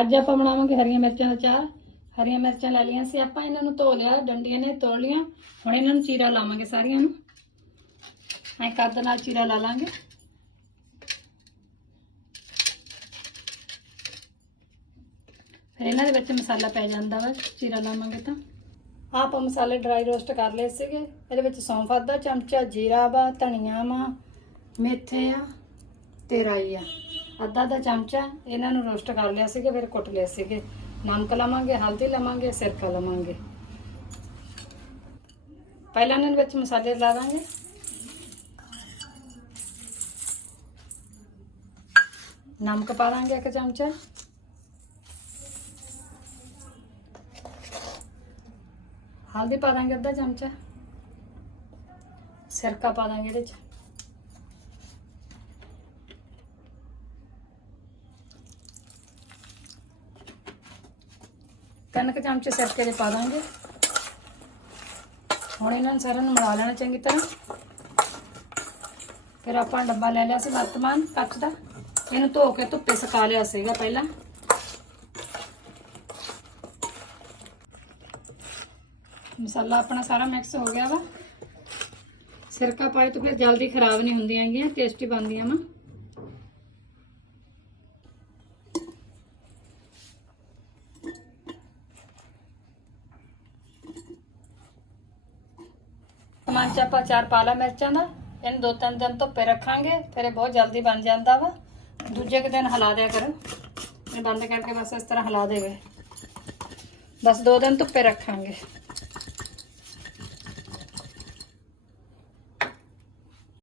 ਅੱਜ ਆਪਾਂ ਬਣਾਵਾਂਗੇ ਹਰੀਆਂ ਮਿਰਚਾਂ ਦਾ ਚਾਰ ਹਰੀਆਂ ਮਿਰਚਾਂ ਲੈ ਲਈਆਂ ਸੀ ਆਪਾਂ, ਇਹਨਾਂ ਨੂੰ ਧੋ ਲਿਆ, ਡੰਡੀਆਂ ਨੇ ਤੋੜ ਲੀਆਂ ਹੁਣ ਇਹਨਾਂ ਨੂੰ ਚੀਰਾ ਲਾਵਾਂਗੇ ਸਾਰੀਆਂ ਨੂੰ। ਐ ਕੱਦ ਨਾਲ ਚੀਰਾ ਲਾ ਲਾਂਗੇ। ਫਿਰ ਇਹਨਾਂ ਦੇ ਵਿੱਚ ਮਸਾਲਾ ਪੈ ਜਾਂਦਾ ਵਾ, ਚੀਰਾ ਲਾਵਾਂਗੇ ਤਾਂ। ਆਹ ਆਪਾਂ ਮਸਾਲੇ ਡਰਾਈ ਰੋਸਟ ਕਰ ਲਏ ਸੀਗੇ। ਇਹਦੇ ਵਿੱਚ ਸੌਂਫ, ਅੱਧਾ ਚਮਚਾ ਜੀਰਾ ਵਾ, ਧਨੀਆ ਵਾ, ਮੇਥੇ ਆ ਤੇ ਰਾਈ ਆ। ਅੱਧਾ ਅੱਧਾ ਚਮਚਾ ਇਹਨਾਂ ਨੂੰ ਰੋਸਟ ਕਰ ਲਿਆ ਸੀਗਾ, ਫਿਰ ਕੁੱਟ ਲਿਆ ਸੀਗੇ। ਨਮਕ ਲਵਾਂਗੇ, ਹਲਦੀ ਲਵਾਂਗੇ, ਸਿਰਕਾ ਲਵਾਂਗੇ। ਪਹਿਲਾਂ ਇਹਨਾਂ ਦੇ ਵਿੱਚ ਮਸਾਲੇ ਲਾ ਦਾਂਗੇ। ਨਮਕ ਪਾ ਦਾਂਗੇ ਇੱਕ ਚਮਚਾ। ਹਲਦੀ ਪਾ ਦਾਂਗੇ ਅੱਧਾ ਚਮਚਾ। ਸਿਰਕਾ ਪਾ ਦਾਂਗੇ ਇਹਦੇ ਚ। ਤਿੰਨ ਕੁ ਚਮਚੇ ਸਿਰਕੇ ਦੇ ਪਾ ਦਾਂਗੇ। ਹੁਣ ਇਹਨਾਂ ਨੂੰ ਸਾਰਿਆਂ ਨੂੰ ਮਿਲਾ ਲੈਣਾ ਚੰਗੀ ਤਰ੍ਹਾਂ। ਫਿਰ ਆਪਾਂ ਡੱਬਾ ਲੈ ਲਿਆ ਸੀ ਵਰਤਮਾਨ ਕੱਚ ਦਾ। ਇਹਨੂੰ ਧੋ ਕੇ ਧੁੱਪੇ ਸੁਕਾ ਲਿਆ ਸੀਗਾ ਪਹਿਲਾਂ। ਮਸਾਲਾ ਆਪਣਾ ਸਾਰਾ ਮਿਕਸ ਹੋ ਗਿਆ ਵਾ। ਸਿਰਕਾ ਪਾਏ ਤਾਂ ਫਿਰ ਜਲਦੀ ਖਰਾਬ ਨਹੀਂ ਹੁੰਦੀਆਂ ਹੈਗੀਆਂ ਟੇਸਟੀ ਬਣਦੀਆਂ ਵਾ। ਸਮਾਨ ਚ ਆਪਾਂ ਚਾਰ ਪਾਲਾ ਮਿਰਚਾਂ ਦਾ, ਇਹਨੂੰ ਦੋ ਤਿੰਨ ਦਿਨ ਧੁੱਪੇ ਰੱਖਾਂਗੇ ਫਿਰ ਇਹ ਬਹੁਤ ਜਲਦੀ ਬਣ ਜਾਂਦਾ ਵਾ। ਦੂਜੇ ਕੁ ਦਿਨ ਹਿਲਾ ਦਿਆ ਕਰੋ। ਇਹ ਬੰਦ ਕਰਕੇ ਬਸ ਇਸ ਤਰ੍ਹਾਂ ਹਿਲਾ ਦੇਵੇ। ਬਸ ਦੋ ਦਿਨ ਧੁੱਪੇ ਰੱਖਾਂਗੇ।